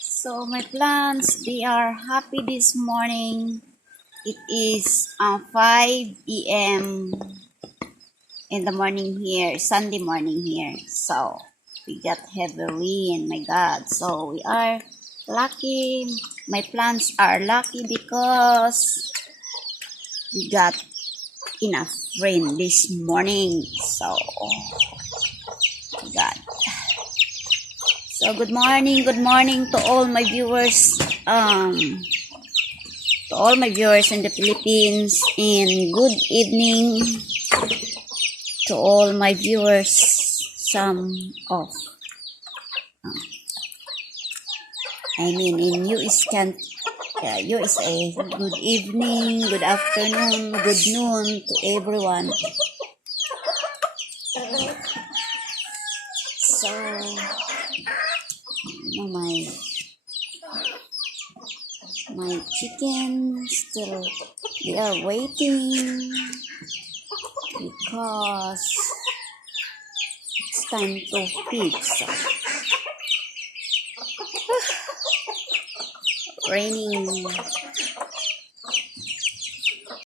So my plants, they are happy this morning. It is 5 a.m. in the morning here, Sunday morning here. So we got heavy rain, my God. So we are lucky. My plants are lucky because we got enough rain this morning. So, God. So good morning to all my viewers. To all my viewers in the Philippines, and good evening to all my viewers. Some of, in USA. Good evening, good afternoon, good noon to everyone. So, my chicken still, they are waiting because it's time to feed. So, raining